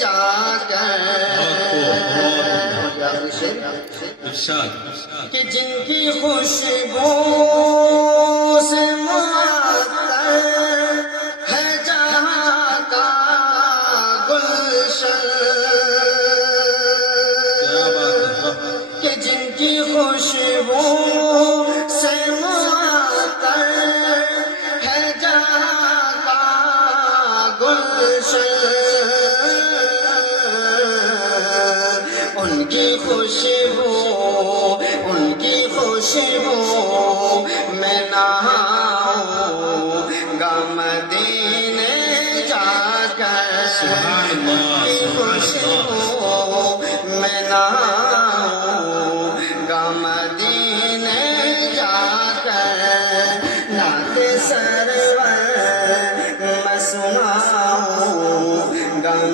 جا کر کہ جن کی خوشبو سے معطر ہے جہاں کا گلشن، کہ جن کی خوشبو سے معطر ہے جہاں کا گلشن، ان کی خوشبو میں نہاؤں گا مدینے جا کر، ان کی خوشبو میں نہاؤں